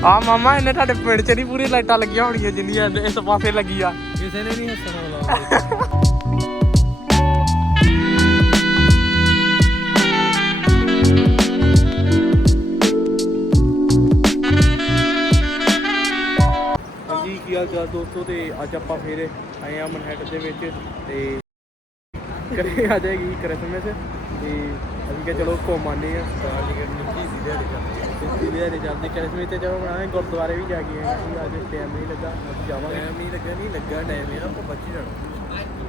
ਆ ਮਾਮਾ, ਇਹਨੇ ਤੁਹਾਡੇ ਪਿੰਡ 'ਚ ਨਹੀਂ ਪੂਰੀ ਲਾਈਟਾਂ ਲੱਗੀਆਂ ਹੋਣੀਆਂ ਜਿੰਨੀਆਂ ਇਸ ਪਾਸੇ ਲੱਗੀ ਆ ਕਿਸੇ ਨੇ ਨਹੀਂ ਹੱਸਣਾ ਵਲੌਗ ਹਾਂਜੀ, ਕੀ ਹਾਲ ਚਾਲ ਦੋਸਤੋ? ਤੇ ਅੱਜ ਆਪਾਂ ਫੇਰ ਆਏ ਆ ਮਨਹੈਟ ਦੇ ਵਿੱਚ ਤੇ ਕਰੇ ਆ ਜਾਏਗੀ ਕ੍ਰਿਸਮਸ ਤੇ ਅਸੀਂ ਕਿਹਾ ਚਲੋ ਘੁੰਮ ਆਉਂਦੇ ਆ ਤਾਂ ਜੀ ਨਿੱਕੀ ਸੀ ਦਿਹਾੜੀ ਕਰਦੀ ਵੀ ਹਰੇ ਜਾਂਦੇ ਕ੍ਰਿਸਮਸ ਤੇ ਚਲੋ ਬਣਾਏ ਗੁਰਦੁਆਰੇ ਵੀ ਜਾ ਕੇ ਆਏ ਹਾਂ। ਅੱਜ ਟਾਈਮ ਨਹੀਂ ਲੱਗਾ ਅੱਜ ਜਾਵਾਂਗੇ। ਟਾਈਮ ਨਹੀਂ ਲੱਗਾ ਨਹੀਂ ਲੱਗਾ ਟਾਈਮ ਇਹ ਆਪਾਂ ਬੱਚੀ ਜਾਣਾ।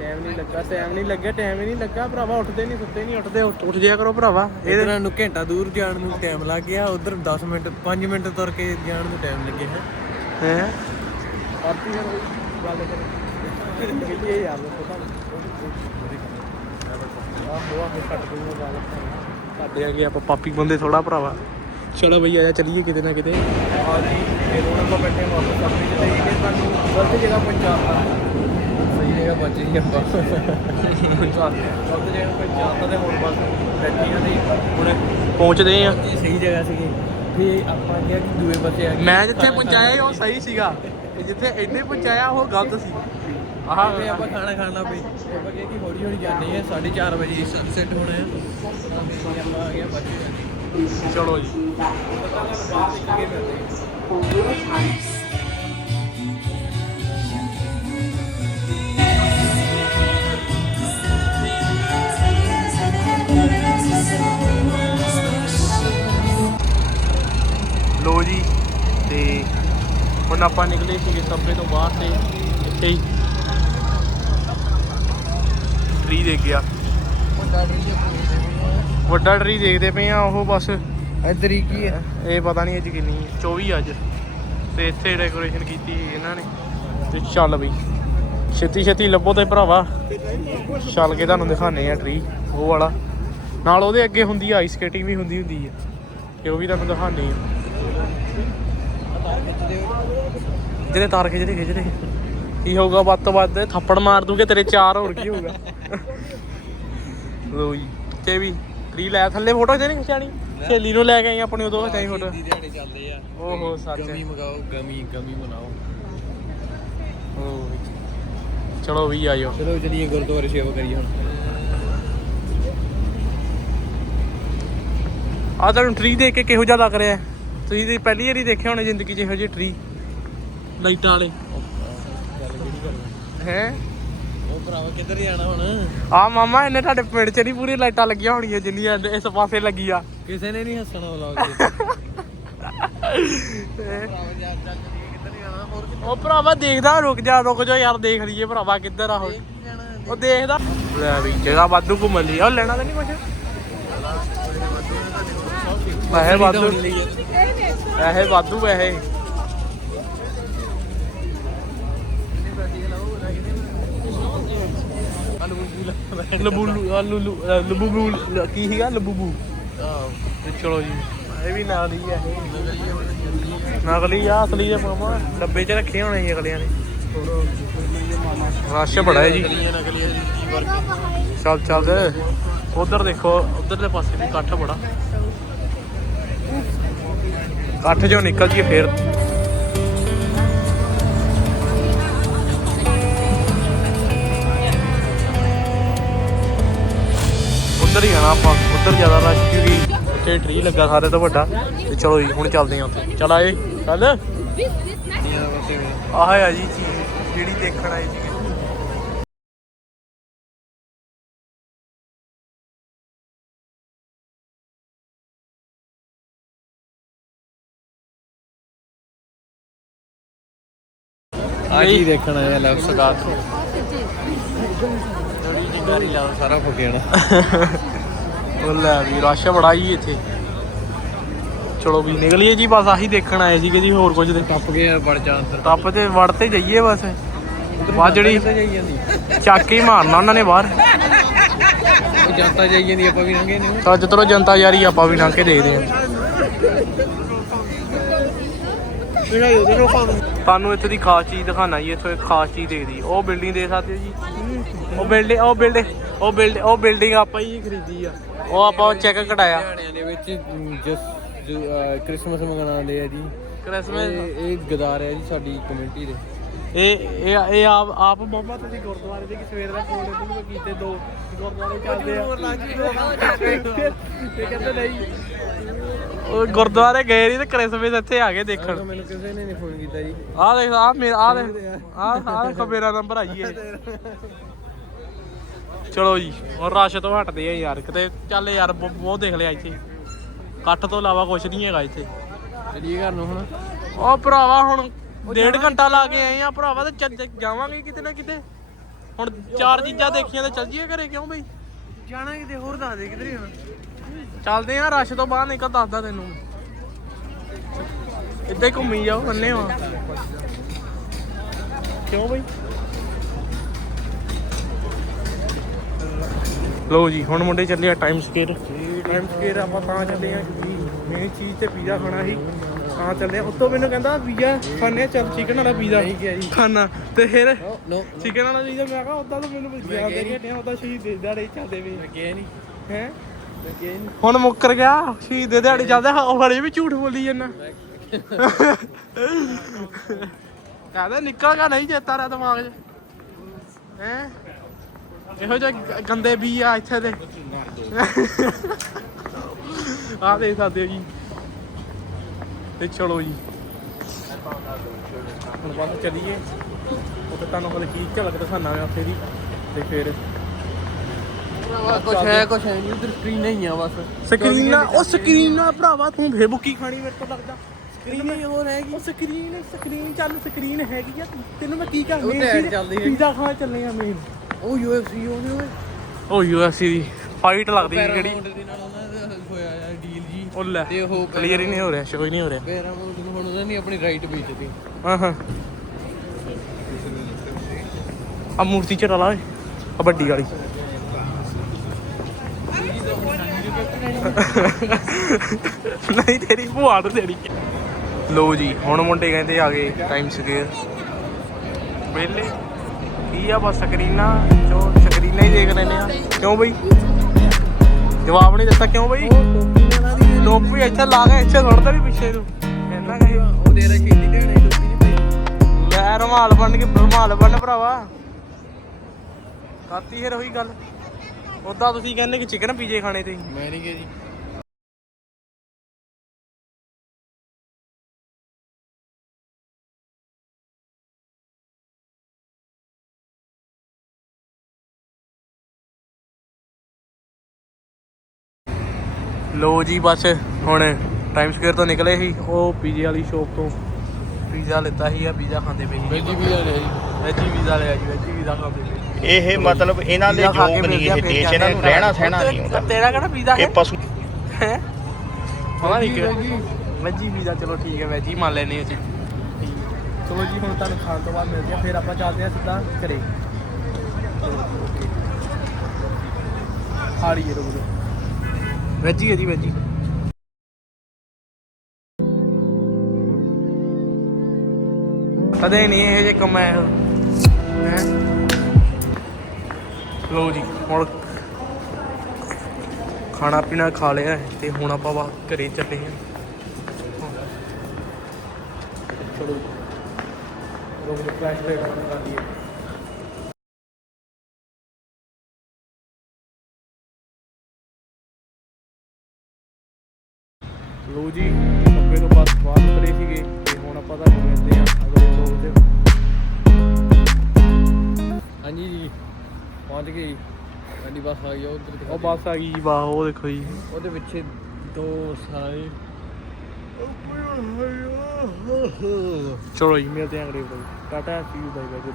ਟਾਈਮ ਨਹੀਂ ਲੱਗਾ ਟਾਈਮ ਨਹੀਂ ਲੱਗਿਆ ਟਾਈਮ ਹੀ ਨਹੀਂ ਲੱਗਾ। ਭਰਾਵਾ ਉੱਠਦੇ ਨਹੀਂ ਸੁੱਤੇ ਨਹੀਂ ਉੱਠਦੇ ਉੱਠ ਜਿਆ ਕਰੋ ਭਰਾਵਾ। ਇਹਦੇ ਨੂੰ ਘੰਟਾ ਦੂਰ ਜਾਣ ਨੂੰ ਟਾਈਮ ਲੱਗ ਗਿਆ। ਉਧਰ 10 ਮਿੰਟ 5 ਮਿੰਟ ਤੁਰ ਕੇ ਜਾਣ ਨੂੰ ਟਾਈਮ ਲੱਗੇ ਹੈ। ਹੈ? ਆਰਤੀ ਯਾਰ ਗੱਲ ਕਰ। ਕਿਹੜੀ ਯਾਰ ਪਤਾ ਆ ਸਾਡੇ ਗਏ ਆਪਾਂ ਪਾਪੀ ਬੰਦੇ ਥੋੜਾ ਭਰਾਵਾ। ਚਲੋ ਬਈ ਆਜਾ ਚਲੀਏ ਕਿਤੇ ਨਾ ਕਿਤੇ। ਇਹ ਹੁਣ ਆਪਾਂ ਬੈਠੇ ਹਾਂ ਵਾਪਸ ਆਪਣੀ ਜਗ੍ਹਾ ਹੀ ਕਿ ਸਾਨੂੰ ਗਲਤ ਜਗ੍ਹਾ ਪਹੁੰਚਾਤਾ। ਸਹੀ ਜਗ੍ਹਾ ਪਹੁੰਚ ਆਪਾਂ। ਗਲਤ ਜਗ੍ਹਾ ਪਹੁੰਚਾਤਾ ਤੇ ਹੁਣ ਬਸ ਬੈਠੇ ਹਾਂ ਤੇ ਹੁਣ ਪਹੁੰਚਦੇ ਆ ਇਹ ਸਹੀ ਜਗ੍ਹਾ ਸੀਗੀ। ਤੇ ਆਪਾਂ ਕਿਹਾ ਕਿ ਦੂਏ ਪਾਸੇ ਆ ਮੈਂ ਜਿੱਥੇ ਪਹੁੰਚਾਇਆ ਉਹ ਸਹੀ ਸੀਗਾ। ਤੇ ਜਿੱਥੇ ਇੰਨੇ ਪਹੁੰਚਾਇਆ ਉਹ ਗਲਤ ਸੀ। ਆਹ। ਤੇ ਆਪਾਂ ਖਾਣਾ ਖਾਣਾ ਪਈ ਆਪਾਂ ਕਿਹਾ ਕਿ ਹੌਲੀ ਹੌਲੀ ਜਾਂਦੇ ਆ 4:30 ਵਜੇ ਸਨਸੈਟ ਹੋਣਾ ਹੈ। ਤੇ ਆਪਾਂ ਆ ਗਿਆ ਬੱਚੇ ਚਲੋ ਜੀ ਪਤਾ ਲੱਗਾ ਬਾਹਰ ਨਿਕਲ ਕੇ ਮਿਲਦੇ ਆ ਲੋ ਜੀ ਤੇ ਹੁਣ ਆਪਾਂ ਨਿਕਲੇ ਸੀਗੇ ਸੱਬੇ ਤੋਂ ਬਾਹਰ ਤੇ ਇੱਥੇ ਹੀ। ਟਰੀ ਦੇਖ ਗਿਆ ਵੱਡਾ ਟਰੀ ਦੇਖਦੇ ਪਏ ਆ ਉਹ ਬਸ ਇੱਧਰ ਹੀ ਕੀ ਹੈ ਇਹ ਪਤਾ ਨਹੀਂ ਅੱਜ ਕਿੰਨੀ 24 ਅੱਜ। ਤੇ ਇੱਥੇ ਡੈਕੋਰੇਸ਼ਨ ਕੀਤੀ ਇਹਨਾਂ ਨੇ ਤੇ ਚੱਲ ਬਈ। ਛੇਤੀ ਛੇਤੀ ਲੱਭੋ ਤੇ ਭਰਾਵਾ। ਚੱਲ ਕੇ ਤੁਹਾਨੂੰ ਦਿਖਾਣੇ ਆ ਟਰੀ ਉਹ ਵਾਲਾ। ਨਾਲ ਉਹਦੇ ਅੱਗੇ ਹੁੰਦੀ ਆ ਆਈਸ ਸਕੇਟਿੰਗ ਵੀ ਹੁੰਦੀ ਹੁੰਦੀ ਆ। ਤੇ ਉਹ ਵੀ ਤੁਹਾਨੂੰ ਦਿਖਾਣੇ ਆ। ਜਿਹੜੇ ਤਾਰ ਖਿੱਚਦੇ ਖਿੱਚਦੇ। ਕੀ ਹੋਊਗਾ ਵੱਧ ਤੋਂ ਵੱਧ? ਥੱਪੜ ਮਾਰ ਦੂੰਗੇ ਤੇਰੇ ਚਾਰ ਹੋਰ ਕੀ ਹੋਊਗਾ? ਲੋ ਜੀ ਤੇ ਵੀ ਟਰੀ ਲੈ ਥੱਲੇ ਫੋਟੋ ਤੇ ਨਹੀਂ ਖਿਚਾਣੀ ਸਹੇਲੀ ਨੂੰ ਲੈ ਕੇ ਆਈ ਆਪਣੀ ਉਦੋਂ ਖਿਚਾਈ ਫੋਟੋ ਦੀ ਦਿਹਾੜੇ ਚੱਲਦੇ ਆ। ਓਹੋ ਸੱਚ ਗਮੀ ਮਗਾਓ ਗਮੀ ਗਮੀ ਮਨਾਓ। ਓ ਚਲੋ ਵੀ ਆਇਓ। ਚਲੋ ਚਲੀਏ ਗੁਰਦੁਆਰੇ ਸੇਵਾ ਕਰੀਏ ਹੁਣ। ਆ ਤੁਹਾਨੂੰ ਟਰੀ ਦੇਖ ਕੇ ਕਿਹੋ ਜਿਹਾ ਲੱਗ ਰਿਹਾ? ਤੁਸੀਂ ਤੇ ਪਹਿਲੀ ਵਾਰੀ ਦੇਖਿਆ ਹੋਣਾ ਜ਼ਿੰਦਗੀ 'ਚ ਇਹੋ ਜਿਹੇ ਟਰੀ ਲਾਈਟਾਂ ਵਾਲੇ। ਹੈ? ਭਰਾਵਾ ਕਿੱਧਰ ਜਾਣਾ ਹੁਣ? ਆ ਮਾਮਾ ਇਹਨੇ ਤੁਹਾਡੇ ਪਿੰਡ 'ਚ ਨਹੀਂ ਪੂਰੀ ਲਾਈਟਾਂ ਲੱਗੀਆਂ ਹੋਣੀਆਂ ਜਿੰਨੀਆਂ ਇਸ ਪਾਸੇ ਲੱਗੀ ਆ। ਕਿਸੇ ਨੇ ਨਹੀਂ ਹੱਸਣਾ ਵਲੌਗ ਤੇ ਭਰਾਵਾ ਜਾ ਚੱਲ ਚਲੀਏ ਕਿੱਧਰ ਜਾਣਾ ਹੋਰ ਉਹ ਭਰਾਵਾ ਦੇਖਦਾ ਰੁਕ ਜਾ ਰੁਕ ਜਾ ਯਾਰ ਦੇਖ ਲਈਏ ਭਰਾਵਾ ਕਿੱਧਰ ਆ ਉਹ ਜਾਣਾ ਉਹ ਦੇਖਦਾ। ਲੈ ਵੀ ਜਗ੍ਹਾ ਵਾਧੂ ਘੁੰਮ ਲਈ। ਉਹ ਲੈਣਾ ਤਾਂ ਨਹੀਂ ਕੁਛ? ਪੈਸੇ ਵਾਧੂ। ਪੈਸੇ ਵਾਧੂ ਪੈਸੇ। ਲਬੂ ਲੂ ਲਬੂ ਕੀ ਸੀਗਾ? ਲਬੂਬੂ। ਤੇ ਚਲੋ ਜੀ। ਇਹ ਵੀ ਨਾਲ ਹੀ ਆ ਇਹ। ਨਕਲੀ ਆ ਅਸਲੀ ਆ ਮਾਮਾ। ਡੱਬੇ 'ਚ ਰੱਖੇ ਹੋਣੇ ਜੀ ਅਗਲਿਆਂ ਨੇ। ਰਸ਼ ਬੜਾ ਹੈ ਜੀ। ਜੀ ਚੱਲ ਚੱਲ। ਉਧਰ ਦੇਖੋ ਉਧਰਲੇ ਪਾਸੇ ਵੀ ਇਕੱਠ ਬੜਾ। ਇਕੱਠ ਚੋਂ ਨਿਕਲ ਜੀ ਫੇਰ। ਆਪਾਂ ਉਧਰ ਜ਼ਿਆਦਾ ਰਸ਼ ਕਿਉਂਕਿ ਇੱਥੇ ਟਰੀ ਲੱਗਾ ਸਾਰੇ ਤੋਂ ਵੱਡਾ ਤੇ ਚਲੋ ਜੀ ਹੁਣ ਚੱਲਦੇ ਹਾਂ ਉੱਥੇ। ਚੱਲ ਆਏ ਚੱਲ। ਆਹ ਆ ਜੀ ਚੀਜ਼ ਜਿਹੜੀ ਦੇਖਣ ਆਈ ਸੀ ਆ ਕੀ ਦੇਖਣ ਆਇਆ ਲਵ ਸਗਾਤ ਜੜੀ ਜਿੰਗਾਰੀ ਲਾ ਸਾਰਾ ਫੁੱਕ ਜਾਣਾ। ਉਹ ਲੈ ਵੀ ਰਸ਼ ਬੜਾ ਹੀ ਇੱਥੇ। ਚਲੋ ਵੀ ਨਿਕਲੀਏ ਜੀ ਬਸ ਆਹੀ ਦੇਖਣ ਆਏ ਸੀਗੇ ਜੀ ਹੋਰ ਕੁਝ ਤੇ ਟੱਪ ਗਏ ਬੜ ਜਾ ਅੰਦਰ ਟੱਪ ਤੇ ਵੜ ਤੇ ਜਾਈਏ ਬਸ। ਬਾਅਦ ਜਿਹੜੀ ਚੱਕ ਹੀ ਮਾਰਨਾ ਉਹਨਾਂ ਨੇ ਬਾਹਰ। ਜਨਤਾ ਜਾਈ ਜਾਂਦੀ ਆਪਾਂ ਵੀ ਲੰਘੇ ਨਹੀਂ। ਤਾਂ ਜਦੋਂ ਜਨਤਾ ਯਾਰੀ ਆਪਾਂ ਵੀ ਲੰਘ ਕੇ ਦੇਖਦੇ ਹਾਂ। ਤੁਹਾਨੂੰ ਇੱਥੇ ਦੀ ਖਾਸ ਚੀਜ਼ ਦਿਖਾਣਾ ਜੀ ਇੱਥੋਂ ਇੱਕ ਖਾਸ ਚੀਜ਼ ਦੇਖਦੀ। ਉਹ ਬਿਲਡਿੰਗ ਦੇਖ ਸਕਦੇ ਹੋ ਜੀ? ਉਹ ਬਿਲਡਿੰਗ ਉਹ ਬਿਲਡਿੰਗ ਉਹ ਬਿਲਡਿੰਗ ਉਹ ਬਿਲਡਿੰਗ ਆਪਾਂ ਹੀ ਖਰੀਦੀ ਆ। ਉਹ ਆਪਾਂ ਚੈੱਕ ਕਢਾਇਆ। ਹਰਿਆਣਿਆਂ ਦੇ ਵਿੱਚ ਜਸ ਕ੍ਰਿਸਮਸ ਮਨਾਉਂਦੇ ਆ ਜੀ। ਕ੍ਰਿਸਮਸ ਇਹ ਗਦਾਰ ਹੈ ਜੀ ਸਾਡੀ ਕਮਿਊਨਿਟੀ ਦੇ। ਇਹ ਇਹ ਇਹ ਆਪ ਆਪ ਮੰਮਾ ਤੁਸੀਂ ਗੁਰਦੁਆਰੇ ਦੇ ਕਿ ਸਵੇਰ ਦਾ ਫੋਨ ਇਹਨੂੰ ਕੀਤੇ ਦੋ ਗੁਰਦੁਆਰੇ ਚੱਲਦੇ ਆ। ਤੇ ਕਹਿੰਦੇ ਨਹੀਂ। ਉਹ ਗੁਰਦੁਆਰੇ ਗਏ ਨਹੀਂ ਤੇ ਕ੍ਰਿਸਮਸ ਇੱਥੇ ਆ ਗਏ ਦੇਖਣ। ਮੈਨੂੰ ਕਿਸੇ ਨੇ ਨਹੀਂ ਫੋਨ ਕੀਤਾ ਜੀ। ਆਹ ਦੇਖ ਆਹ ਮੇਰਾ ਆਹ ਦੇਖ ਆਹ ਆਹ ਦੇਖੋ ਮੇਰਾ ਨੰਬਰ ਆਈਏ ਚਲੋ ਜੀ ਹੁਣ ਰਸ਼ ਤੋਂ ਹਟਦੇ ਆ ਯਾਰ ਕਿਤੇ ਚੱਲ ਯਾਰ ਬ- ਬਹੁਤ ਦੇਖ ਲਿਆ ਇੱਥੇ। ਕੱਟ ਤੋਂ ਇਲਾਵਾ ਕੁਝ ਨਹੀਂ ਹੈਗਾ ਇੱਥੇ। ਚਲੀਏ ਘਰ ਨੂੰ ਹੁਣ। ਉਹ ਭਰਾਵਾ ਹੁਣ ਡੇਢ ਘੰਟਾ ਲਾ ਕੇ ਆਏ ਆ ਭਰਾਵਾ ਤੇ ਚੱਲ- ਜਾਵਾਂਗੇ ਕਿਤੇ ਨਾ ਕਿਤੇ। ਹੁਣ ਚਾਰ ਚੀਜ਼ਾਂ ਦੇਖੀਆਂ ਤੇ ਚੱਲ ਜੀਏ ਘਰੇ ਕਿਉਂ ਬਈ? ਜਾਣਾ ਕਿਤੇ ਹੋਰ ਦੱਸ ਦੇ ਕਿਧਰੇ ਹੁਣ। ਚੱਲਦੇ ਆ ਰਸ਼ ਤੋਂ ਬਾਹਰ ਨਿਕਲ ਦੱਸਦਾ ਤੈਨੂੰ। ਇੱਦਾਂ ਹੀ ਘੁੰਮੀ ਜਾਓ ਅੰਨੇ ਆ ਕਿਉਂ ਬਈ? ਲੋ ਜੀ ਹੁਣ ਮੁੰਡੇ ਚੱਲੇ ਆ ਟਾਈਮ ਸਕੇਅਰ ਟਾਈਮ ਸਕੇਅਰ ਆਪਾਂ ਤਾਂ ਚੱਲੇ ਆ ਕਿਉਂਕਿ ਮੇਨ ਚੀਜ਼ ਤੇ ਪੀਜ਼ਾ ਖਾਣਾ ਸੀ ਤਾਂ ਚੱਲੇ ਆ। ਉੱਤੋਂ ਮੈਨੂੰ ਕਹਿੰਦਾ ਪੀਜ਼ਾ ਖਾਣੇ ਚੱਲ ਚਿਕਨ ਵਾਲਾ ਪੀਜ਼ਾ। ਖਾਣਾ। ਤੇ ਫਿਰ ਚਿਕਨ ਵਾਲਾ ਪੀਜ਼ਾ ਮੈਂ ਕਿਹਾ ਉਦਾਂ ਤਾਂ ਮੈਨੂੰ ਗਿਆ ਦੇ ਘਟਿਆ ਉਦਾਂ ਸ਼ਹੀਦ ਦੇ ਦਿਹਾੜੇ ਚੱਲਦੇ ਵੀ। ਗਿਆ ਨਹੀਂ। ਹੈ? ਹੁਣ ਮੁੱਕਰ ਗਿਆ ਸ਼ਹੀਦ ਦੇ ਦਿਹਾੜੇ ਚੱਲਦੇ ਉਹ ਹਰੇ ਵੀ ਝੂਠ ਬੋਲੀ ਜਾਂਦਾ। ਕਹਿੰਦਾ ਨਿਕਲ ਗਿਆ ਨਹੀਂ ਚੇਤਾ ਰਿਹਾ ਦਿਮਾਗ 'ਚ। ਹੈ? ਇਹੋ ਜਿਹੇ ਗੰਦੇ ਵੀ ਆ ਇੱਥੇ ਦੇ। ਆ ਦੇਖ ਸਕਦੇ ਹੋ ਜੀ। ਤੇ ਚਲੋ ਜੀ। ਹੁਣ ਬਸ ਚੱਲੀਏ। ਉਹ ਤਾਂ ਤੁਹਾਨੂੰ ਹਲੇ ਕੀ ਝਲਕ ਦਿਖਾਣਾ ਮੈਂ ਉੱਥੇ ਦੀ। ਤੇ ਫਿਰ ਕੁਛ ਹੈ ਕੁਛ ਹੈ ਨਹੀਂ ਉਧਰ ਸਕਰੀਨ ਨਹੀਂ ਆ ਬਸ। ਸਕਰੀਨਾਂ ਉਹ ਸਕਰੀਨਾਂ ਭਰਾਵਾ ਤੂੰ ਫੇ ਬੁੱਕੀ ਖਾਣੀ ਮੇਰੇ ਤੋਂ ਲੱਗਦਾ। ਸਕਰੀਨ ਨਹੀਂ ਹੋਰ ਹੈਗੀ। ਉਹ ਸਕਰੀਨ ਸਕਰੀਨ ਚੱਲ ਸਕਰੀਨ ਹੈਗੀ ਆ। ਤੈਨੂੰ ਮੈਂ ਕੀ ਕਹਾਂ ਹੈ। ਪੀਜ਼ਾ ਖਾਣ ਚੱਲੇ ਆ ਮੇਨ ਉਹ ਯੂਐਫਸੀ ਉਹਨੇ ਉਹ। ਉਹ ਯੂਐਫਸੀ ਦੀ ਫਾਈਟ ਲੱਗਦੀ ਸੀ ਪੈਰਾਮਾਊਂਟ ਕਿਹੜੀ ਦੇ ਨਾਲ ਉਹਨਾਂ ਦਾ ਹੋਇਆ ਆ ਡੀਲ ਜੀ। ਉਹ ਲੈ ਤੇ ਉਹ ਕਲੀਅਰ ਹੀ ਨਹੀਂ ਹੋ ਰਿਹਾ ਸ਼ੋ ਹੀ ਨਹੀਂ ਹੋ ਰਿਹਾ। ਪੈਰਾਮਾਊਂਟ ਨੂੰ ਹੁਣ ਉਹਨਾਂ ਨੇ ਆਪਣੀ ਰਾਈਟ ਵੇਚਤੀ। ਹਾਂ ਹਾਂ। ਆ ਮੂਰਤੀ ਚ ਰਲਾ ਓਏ ਆ ਵੱਡੀ ਵਾਲੀ। ਨਹੀਂ ਤੇਰੀ ਭੂਆ ਨੂੰ ਦੇਣੀ ਲੋ ਜੀ ਹੁਣ ਮੁੰਡੇ ਕਹਿੰਦੇ ਆ ਗਏ ਟਾਈਮ ਸਕੇਅਰ ਵੇਲੇ ਕੀ ਆ ਬਸ ਸਕਰੀਨਾਂ ਚੋ ਸਕਰੀਨਾਂ ਹੀ ਦੇਖ ਲੈਨੇ ਆ। ਕਿਉਂ ਬਈ? ਜਵਾਬ ਨਹੀਂ ਦਿੱਤਾ ਕਿਉਂ ਬਈ? ਟੋਪੀ ਇੱਥੇ ਲਾ ਕੇ ਇੱਥੇ ਸੁੱਟਦਾ ਨਹੀਂ ਪਿੱਛੇ ਨੂੰ। ਇਹਨਾਂ ਕਹੀ ਉਹ ਦੇ ਰਹੀ ਛੇਤੀ ਦੇਣੇ ਟੁੱਟੀ ਨਹੀਂ ਪਈ ਲੈ ਰਮਾਲ ਬਣ ਕੇ ਰਮਾਲ ਬਣ ਭਰਾਵਾ। ਕਾਤੀ ਫਿਰ ਉਹੀ ਗੱਲ? ਉਦਾਂ ਤੁਸੀਂ ਕਹਿੰਦੇ ਕਿ ਚਿਕਨ ਪੀਜੇ ਖਾਣੇ ਤੇ ਮੈਂ ਨਹੀਂ ਗਿਆ ਜੀ। ਲੋ ਜੀ ਬਸ ਹੁਣ ਟਾਈਮ ਸਕੁਅਰ ਤੋਂ ਨਿਕਲੇ ਸੀ। ਉਹ ਪੀਜੇ ਵਾਲੀ ਸ਼ੋਪ ਤੋਂ ਪੀਜ਼ਾ ਲਿੱਤਾ ਸੀ ਆ ਪੀਜ਼ਾ ਖਾਂਦੇ ਪਏ ਸੀ। ਵੈਜੀ ਵੀ ਆ ਜੀ। ਵੈਜੀ ਪੀਜ਼ਾ ਲਿਆ ਜੀ ਵੈਜੀ ਪੀਜ਼ਾ ਖਾਂਦੇ ਪਏ ਇਹ ਮਤਲਬ ਇਹਨਾਂ ਦੇ ਪੀਜ਼ਾ ਯੋਗ ਨਹੀਂ ਇਹ ਦੇਸ਼ ਇਹਨਾਂ ਨੂੰ ਰਹਿਣਾ ਸਹਿਣਾ ਨਹੀਂ ਹੁੰਦਾ। ਤੇਰਾ ਕਿਹੜਾ ਪੀਜ਼ਾ ਹੈ ਇਹ ਪਸ਼ੂ ਹੈ? ਪਤਾ ਨਹੀਂ ਕਿ ਵੈਜੀ ਵੈਜੀ ਪੀਜ਼ਾ ਚਲੋ ਠੀਕ ਹੈ ਵੈਜੀ ਮੰਨ ਲੈਨੇ ਅਸੀਂ। ਚਲੋ ਜੀ ਹੁਣ ਤੁਹਾਨੂੰ ਖਾਣ ਤੋਂ ਬਾਅਦ ਮਿਲਦੇ ਆ ਫਿਰ ਆਪਾਂ ਚੱਲਦੇ ਆ ਸਿੱਧਾ ਘਰੇ। ਲਈਏ ਰੁਕ ਜਾ ਵੈਜੀ ਹੈ ਜੀ ਵੈਜੀ ਕਦੇ ਨਹੀਂ ਇਹ ਜੇ ਕੰਮ ਹੈ ਲੋ ਜੀ ਹੁਣ ਖਾਣਾ ਪੀਣਾ ਖਾ ਲਿਆ ਤੇ ਹੁਣ ਆਪਾਂ ਵਾ ਘਰੇ ਚੱਲੇ ਹਾਂ ਚਲੋ ਰੋਕ ਦੇ ਫਲੈਸ਼ ਲਾਈਟ ਕਰ ਦਈਏ ਲੋ ਜੀ ਅੱਗੇ ਤੋਂ ਬਸ ਬਾਹਰ ਉਤਰੇ ਸੀਗੇ ਤੇ ਹੁਣ ਆਪਾਂ ਤੁਹਾਨੂੰ ਮਿਲਦੇ ਹਾਂ ਅਗਲੇ ਵਲੋਗ 'ਚ ਹਾਂਜੀ ਜੀ ਪਹੁੰਚ ਗਏ। ਸਾਡੀ ਬੱਸ ਆ ਗਈ ਆ ਉਧਰ ਉਹ ਬੱਸ ਆ ਗਈ ਜੀ ਵਾਹ ਉਹ ਦੇਖੋ ਜੀ। ਉਹਦੇ ਪਿੱਛੇ ਦੋ ਸਾਰੇ ਚਲੋ ਜੀ ਮਿਲਦੇ ਹਾਂ ਅਗਲੇ vlog tata see you bye bye good